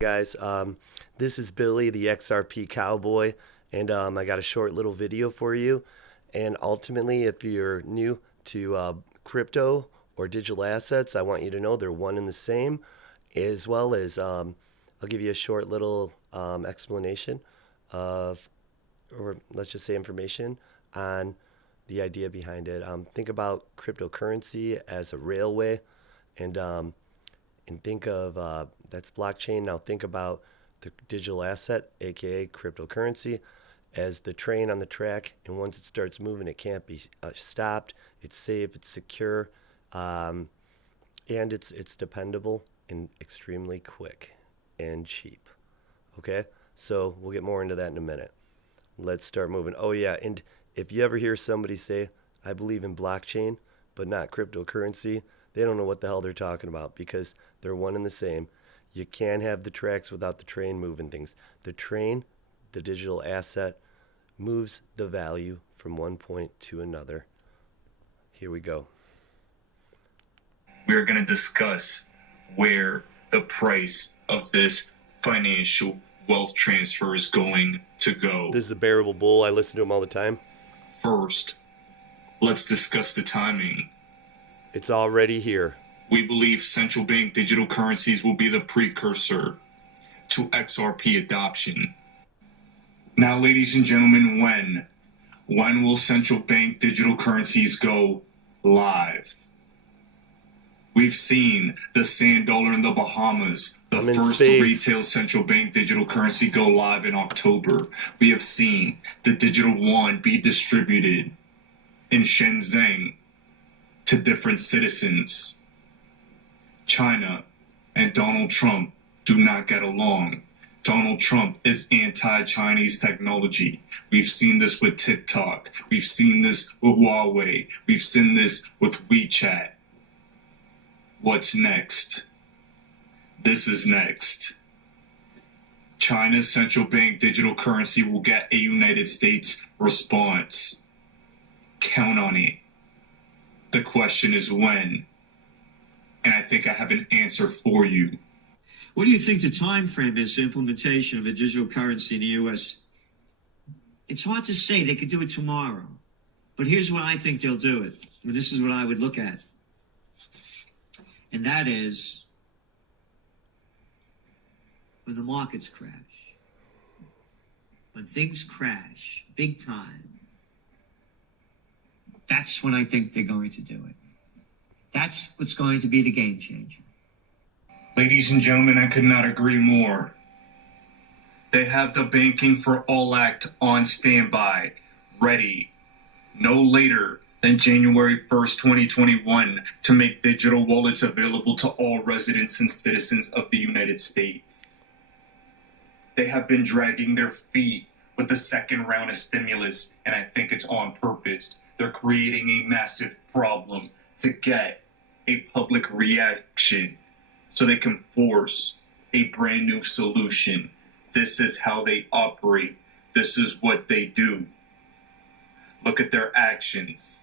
Guys. This is Billy, the XRP cowboy, and I got a short little video for you. And ultimately, if you're new to crypto or digital assets, I want you to know they're one and the same, as well as I'll give you a short little explanation of, or let's just say information on the idea behind it. Think about cryptocurrency as a railway, and think of that's blockchain. Now think about the digital asset, aka cryptocurrency, as the train on the track. And once it starts moving, it can't be stopped. It's safe. It's secure, um, and it's dependable and extremely quick and cheap. Okay, so we'll get more into that in a minute. Let's start moving. Oh yeah, and if you ever hear somebody say, "I believe in blockchain, but not cryptocurrency," they don't know what the hell they're talking about because they're one and the same. You can't have the tracks without the train moving things. The train, the digital asset, moves the value from one point to another. Here we go. We're going to discuss where the price of this financial wealth transfer is going to go. This is a bearable bull. I listen to him all the time. First, let's discuss the timing. It's already here. We believe central bank digital currencies will be the precursor to XRP adoption. Now, ladies and gentlemen, when? When will central bank digital currencies go live? We've seen the sand dollar in the Bahamas, the first retail central bank digital currency, go live in October. We have seen the digital yuan be distributed in Shenzhen to different citizens. China and Donald Trump do not get along. Donald Trump is anti-Chinese technology. We've seen this with TikTok. We've seen this with Huawei. We've seen this with WeChat. What's next? This is next. China's central bank digital currency will get a United States response. Count on it. The question is when. And I think I have an answer for you. What do you think the time frame is for implementation of a digital currency in the U.S.? It's hard to say. They could do it tomorrow. But here's what I think they'll do it. And this is what I would look at. And that is when the markets crash. When things crash, big time. That's when I think they're going to do it. That's what's going to be the game changer. Ladies and gentlemen, I could not agree more. They have the Banking for All Act on standby, ready, no later than January 1st, 2021, to make digital wallets available to all residents and citizens of the United States. They have been dragging their feet with the second round of stimulus, and I think it's on purpose. They're creating a massive problem to get a public reaction so they can force a brand new solution. This is how they operate. This is what they do. Look at their actions.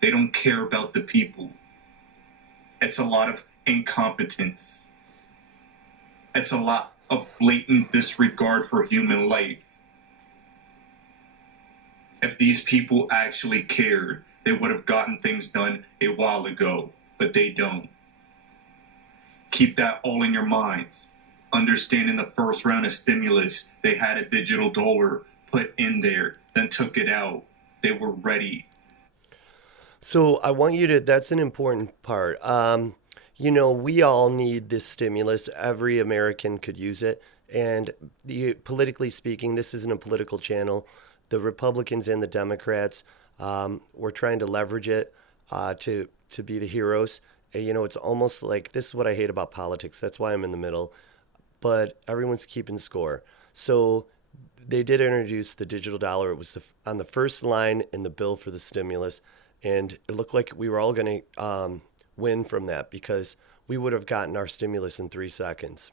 They don't care about the people. It's a lot of incompetence. It's a lot of blatant disregard for human life. If these people actually cared, they would have gotten things done a while ago, but they don't. Keep that all in your minds. Understanding the first round of stimulus, they had a digital dollar put in there, then took it out. They were ready. So I want you to, that's an important part. We all need this stimulus. Every American could use it. And politically speaking, this isn't a political channel. The Republicans and the Democrats were trying to leverage it to be the heroes. It's almost like, this is what I hate about politics. That's why I'm in the middle. But everyone's keeping score. So they did introduce the digital dollar. It was on the first line in the bill for the stimulus. And it looked like we were all going to win from that because we would have gotten our stimulus in 3 seconds.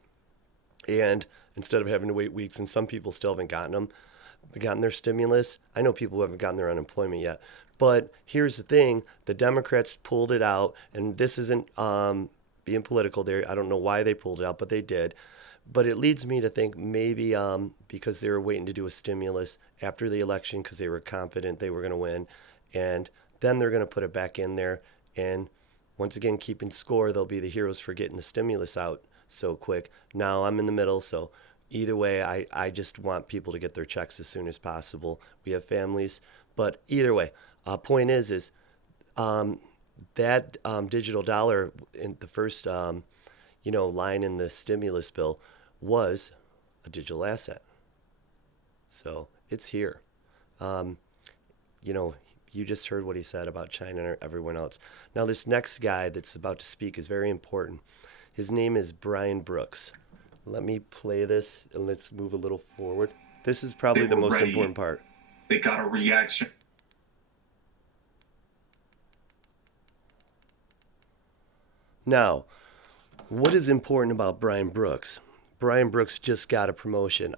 And instead of having to wait weeks, and some people still haven't gotten their stimulus. I know people who haven't gotten their unemployment yet. But here's the thing, the Democrats pulled it out, and this isn't being political there. I don't know why they pulled it out, but they did. But it leads me to think maybe because they were waiting to do a stimulus after the election because they were confident they were going to win, and then they're going to put it back in there. And once again, keeping score, they'll be the heroes for getting the stimulus out so quick. Now I'm in the middle, so either way, I just want people to get their checks as soon as possible. We have families, but either way, point is um, that digital dollar in the first line in the stimulus bill was a digital asset. So it's here. Um, you know, you just heard what he said about China and everyone else. Now, this next guy that's about to speak is very important. His name is Brian Brooks. Let me play this and let's move a little forward. This is They probably the were most ready. important part. They got a reaction. Now, what is important about Brian Brooks? Brian Brooks just got a promotion.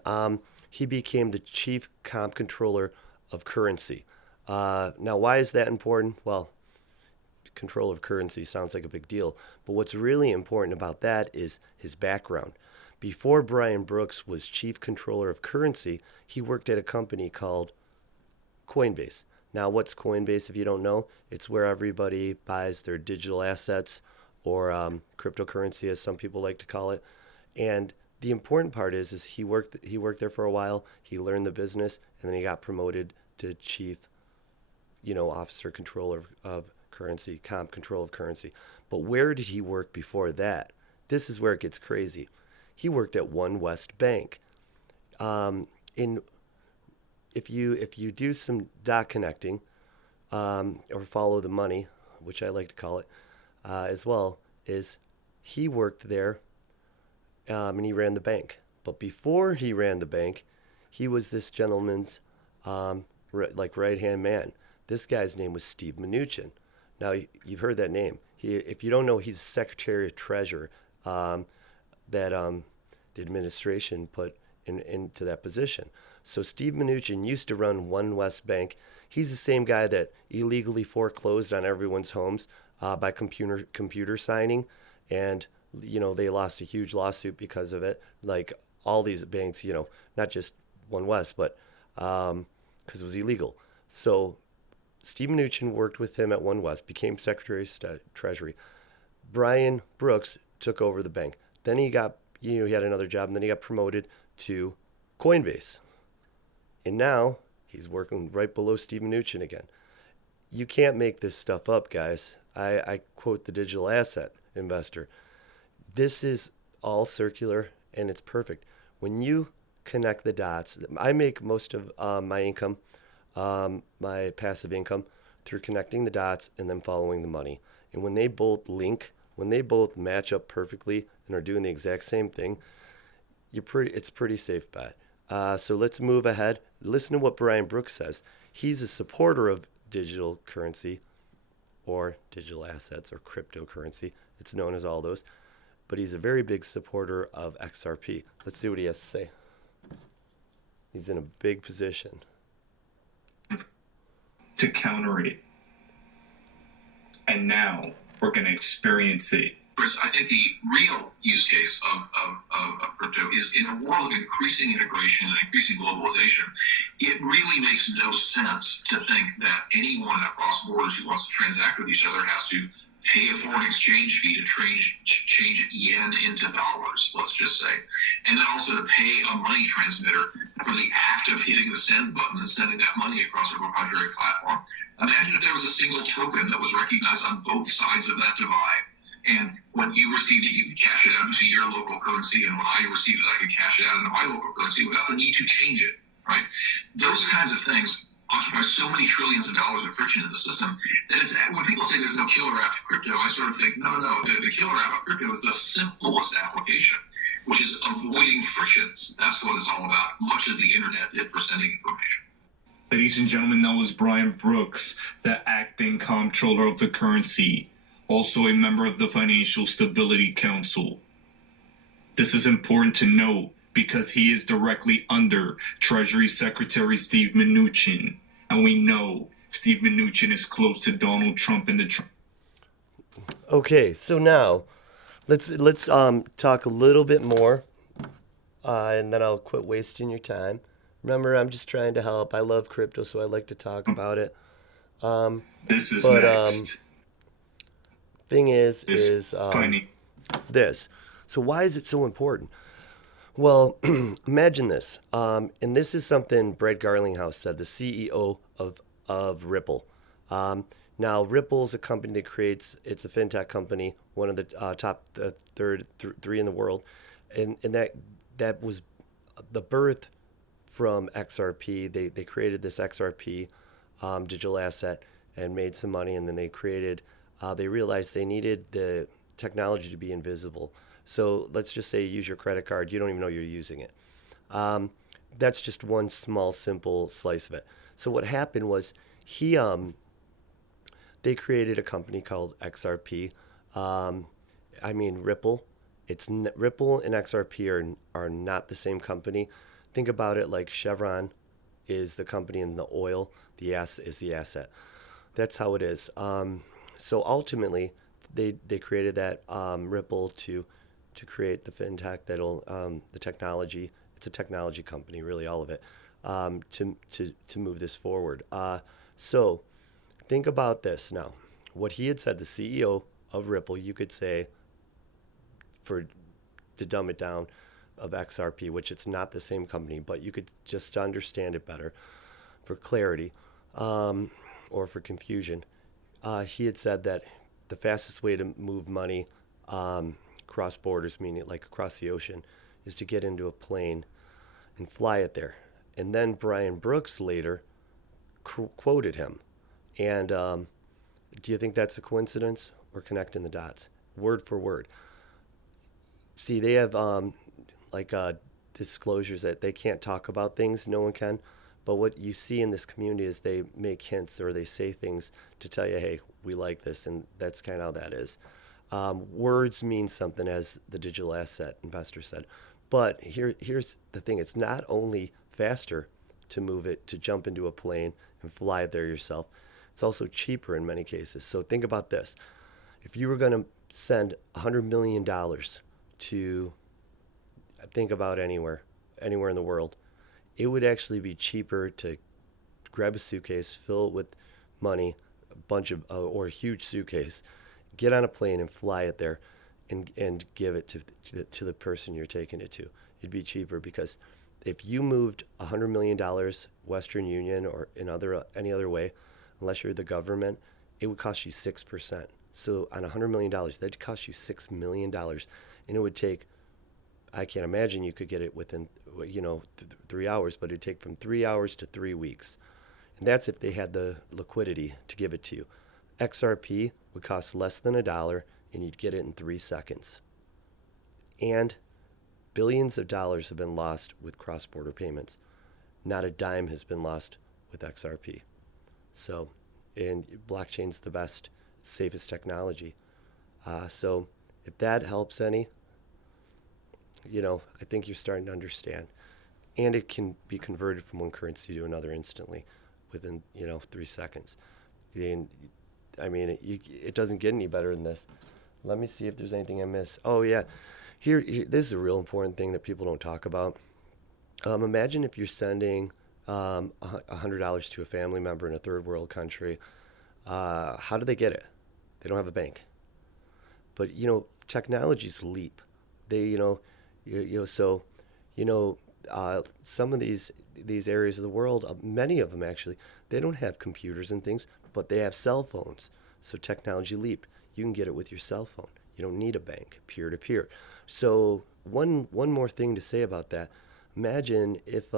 He became the chief comp controller of currency. Now, why is that important? Well, control of currency sounds like a big deal, but what's really important about that is his background. Before Brian Brooks was chief controller of currency, he worked at a company called Coinbase. Now, what's Coinbase if you don't know? It's where everybody buys their digital assets or cryptocurrency, as some people like to call it. And the important part is he worked there for a while. He learned the business, and then he got promoted to chief, officer controller of currency, comp control of currency. But where did he work before that? This is where it gets crazy. He worked at One West Bank. In if you do some dot connecting or follow the money, which I like to call it, as well, is he worked there and he ran the bank. But before he ran the bank, he was this gentleman's right hand man. This guy's name was Steve Mnuchin. Now you've heard that name. If you don't know, he's Secretary of Treasury that the administration put into that position. So Steve Mnuchin used to run One West Bank. He's the same guy that illegally foreclosed on everyone's homes by computer signing, and they lost a huge lawsuit because of it. Like all these banks, not just One West, but because it was illegal. So Steve Mnuchin worked with him at One West, became Secretary of Treasury. Brian Brooks took over the bank. Then he had another job, and then he got promoted to Coinbase. And now he's working right below Steve Mnuchin again. You can't make this stuff up, guys. I quote the digital asset investor. This is all circular and it's perfect. When you connect the dots, I make most of my income, my passive income, through connecting the dots and then following the money. And when they both link, when they both match up perfectly and are doing the exact same thing, it's a pretty safe bet. So let's move ahead. Listen to what Brian Brooks says. He's a supporter of digital currency or digital assets or cryptocurrency. It's known as all those. But he's a very big supporter of XRP. Let's see what he has to say. He's in a big position To counter it. And now we're going to experience it. Chris, I think the real use case of crypto is in a world of increasing integration and increasing globalization. It really makes no sense to think that anyone across borders who wants to transact with each other has to pay a foreign exchange fee to change yen into dollars, let's just say, and then also to pay a money transmitter for the act of hitting the send button and sending that money across a proprietary platform. Imagine if there was a single token that was recognized on both sides of that divide. And when you received it, you could cash it out into your local currency. And when I received it, I could cash it out into my local currency without the need to change it, right? Those kinds of things occupy so many trillions of dollars of friction in the system that when people say there's no killer app to crypto, I sort of think, no. The killer app of crypto is the simplest application, which is avoiding frictions. That's what it's all about, much as the internet did for sending information. Ladies and gentlemen, that was Brian Brooks, the acting comptroller of the currency, also a member of the Financial Stability Council. This is important to note because he is directly under Treasury Secretary Steve Mnuchin. And we know Steve Mnuchin is close to Donald Trump and the Trump. Okay, so now let's talk a little bit more and then I'll quit wasting your time. Remember, I'm just trying to help. I love crypto, so I like to talk about it. Um, This is but next. thing This is funny. this. So why is it so important? Well, imagine this, and this is something Brett Garlinghouse said, the CEO of Ripple. Um, Now, Ripple is a company that creates. It's a fintech company, one of the top three in the world, and that was the birth from XRP. They created this XRP digital asset and made some money, and then they created. They realized they needed the technology to be invisible. So let's just say you use your credit card, you don't even know you're using it. Um, that's just one small, simple slice of it. So what happened was he they created a company called XRP. Um, I mean Ripple. Ripple and XRP are not the same company. Think about it like Chevron is the company in the oil. The asset is the asset. That's how it is. So ultimately, they created that Ripple to create the fintech that'll the technology. It's a technology company, really, all of it, to move this forward. So think about this now. What he had said, the CEO of Ripple, you could say, for to dumb it down, of XRP, which it's not the same company, but you could just understand it better for clarity um, or for confusion. He had said that the fastest way to move money cross borders, meaning like across the ocean, is to get into a plane and fly it there. And then Brian Brooks later quoted him. And do you think that's a coincidence or connecting the dots? Word for word. See, they have like disclosures that they can't talk about things. No one can. But what you see in this community is they make hints or they say things to tell you, hey, we like this. And that's kind of how that is. Words mean something, as the digital asset investor said. But here's the thing, it's not only faster to move it, to jump into a plane and fly it there yourself, it's also cheaper in many cases. So think about this. If you were going to send $100 million to think about anywhere in the world, it would actually be cheaper to grab a suitcase, fill it with money, a bunch of or a huge suitcase, get on a plane and fly it there, and give it to the person you're taking it to. It'd be cheaper because if you moved $100 million Western Union or in any other way, unless you're the government, it would cost you 6%. So on $100 million, that'd cost you $6 million, and it would take. I can't imagine you could get it within 3 hours, but it'd take from 3 hours to 3 weeks. And that's if they had the liquidity to give it to you. XRP would cost less than $1 and you'd get it in 3 seconds. And billions of dollars have been lost with cross border payments. Not a dime has been lost with XRP. So, and blockchain's the best, safest technology. So, if that helps any, I think you're starting to understand. And it can be converted from one currency to another instantly within, 3 seconds. And I mean, it doesn't get any better than this. Let me see if there's anything I missed. Oh, yeah. This is a real important thing that people don't talk about. Imagine if you're sending $100 to a family member in a third world country. How do they get it? They don't have a bank. But, technologies leap. They, so, some of these areas of the world, many of them actually, they don't have computers and things, but they have cell phones. So technology leap. You can get it with your cell phone. You don't need a bank, peer to peer. So one more thing to say about that. Imagine if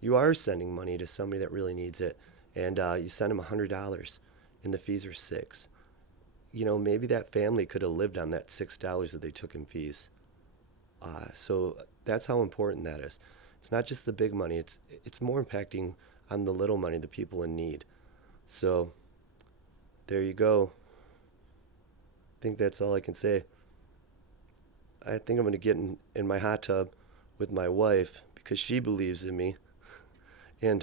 you are sending money to somebody that really needs it, and you send them $100, and the fees are $6. Maybe that family could have lived on that $6 that they took in fees. So that's how important that is. It's not just the big money. It's more impacting on the little money, the people in need. So there you go. I think that's all I can say. I think I'm going to get in my hot tub with my wife because she believes in me. And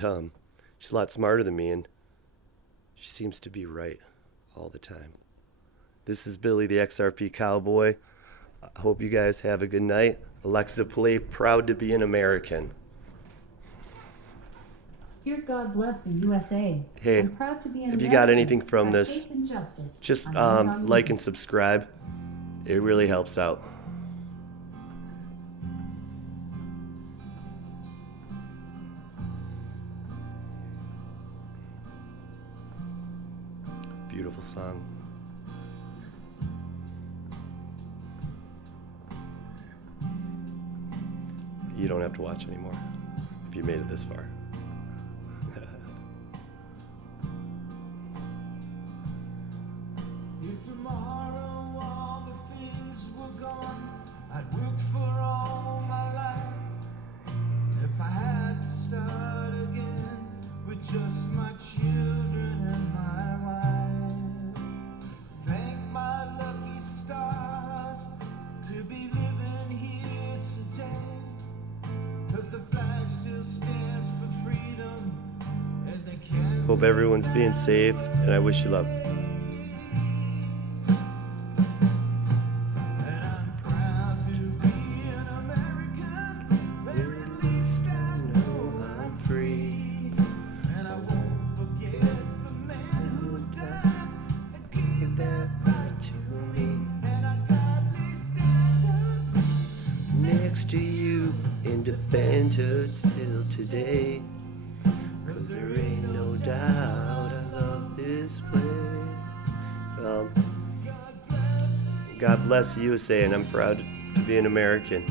she's a lot smarter than me, and she seems to be right all the time. This is Billy the XRP Cowboy. I hope you guys have a good night. Alexa, play Proud to Be an American. Here's God Bless the USA. Hey, I'm proud to be an if you got American anything from by this, Faith and Justice just on Amazon like Music. and subscribe. It really helps out. Beautiful song. You don't have to watch anymore if you made it this far. If tomorrow all the things were gone, I'd work for all my life. If I had to start again with just my children and my wife, thank my lucky stars to be living here today. 'Cause the flag still stands for freedom, and they can't. Hope everyone's being safe, and I wish you luck. And I'm proud to be an American, where at least I know I'm free. And I won't forget the man who died and gave that right to me. And I gladly stand up Next to you and defend her till today. 'Cause there ain't no doubt I love this place. God bless the USA, and I'm proud to be an American.